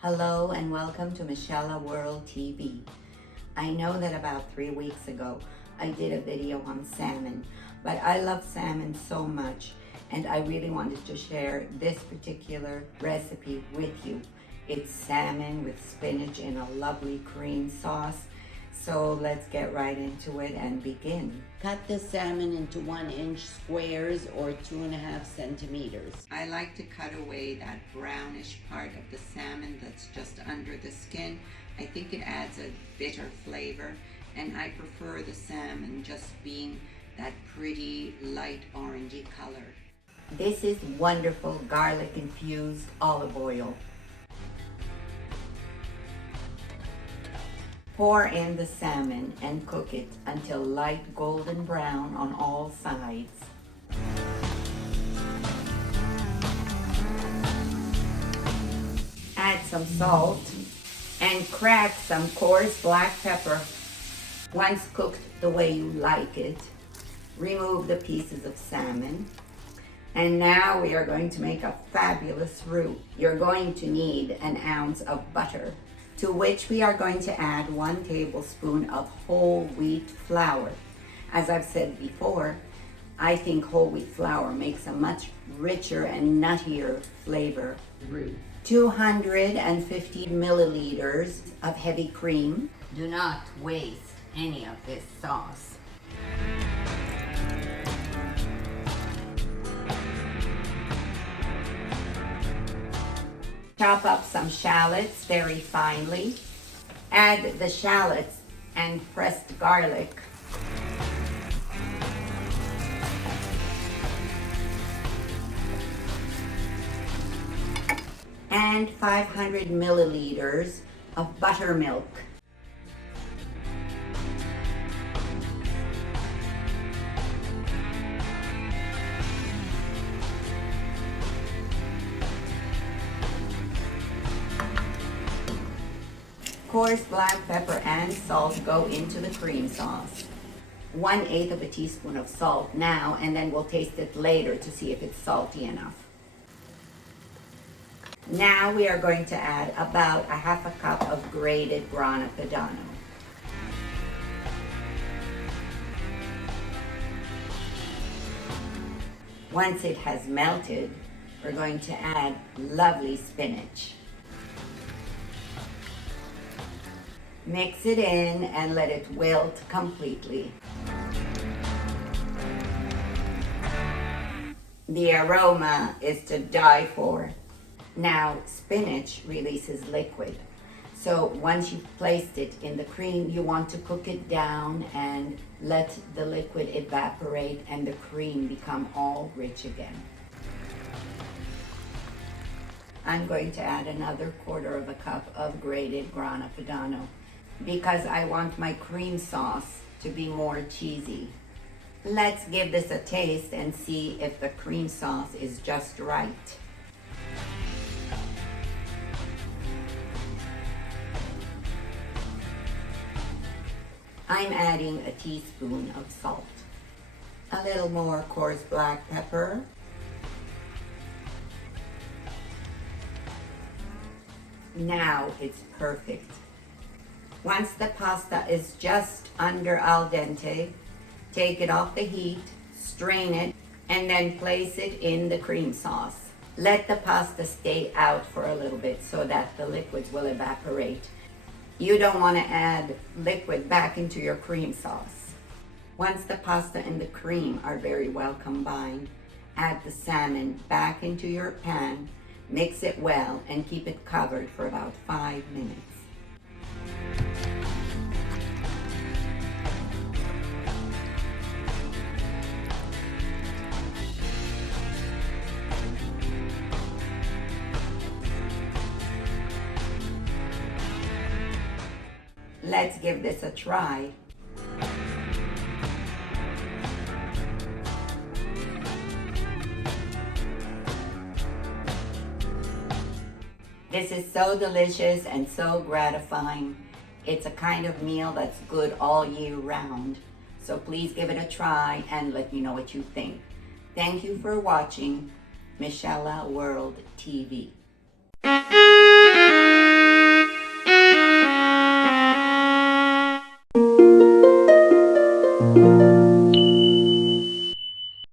Hello and welcome to MICHELLA World TV. I know that about 3 weeks ago I did a video on salmon, but I love salmon so much and I really wanted to share this particular recipe with you. It's salmon with spinach in a lovely cream sauce. So let's get right into it and begin. Cut the salmon into 1-inch squares or 2.5 centimeters. I like to cut away that brownish part of the salmon that's just under the skin. I think it adds a bitter flavor, and I prefer the salmon just being that pretty light orangey color. This is wonderful garlic infused olive oil. Pour in the salmon and cook it until light golden brown on all sides. Add some salt and crack some coarse black pepper. Once cooked the way you like it, remove the pieces of salmon. And now we are going to make a fabulous roux. You're going to need an ounce of butter, to which we are going to add 1 tablespoon of whole wheat flour. As I've said before, I think whole wheat flour makes a much richer and nuttier flavor roux. 250 milliliters of heavy cream. Do not waste any of this sauce. Chop up some shallots very finely. Add the shallots and pressed garlic. And 500 milliliters of buttermilk. Coarse black pepper and salt go into the cream sauce. 1/8 of a teaspoon of salt now, and then we'll taste it later to see if it's salty enough. Now we are going to add about a 1/2 cup of grated grana padano. Once it has melted, we're going to add lovely spinach. Mix it in and let it wilt completely. The aroma is to die for. Now, spinach releases liquid. So once you've placed it in the cream, you want to cook it down and let the liquid evaporate and the cream become all rich again. I'm going to add another 1/4 cup of grated grana padano, because I want my cream sauce to be more cheesy. Let's give this a taste and see if the cream sauce is just right. I'm adding a teaspoon of salt, a little more coarse black pepper, now it's perfect. Once the pasta is just under al dente, take it off the heat, strain it, and then place it in the cream sauce. Let the pasta stay out for a little bit so that the liquids will evaporate. You don't want to add liquid back into your cream sauce. Once the pasta and the cream are very well combined, add the salmon back into your pan, mix it well, and keep it covered for about 5 minutes. Let's give this a try. This is so delicious and so gratifying. It's a kind of meal that's good all year round. So please give it a try and let me know what you think. Thank you for watching MICHELLA World TV.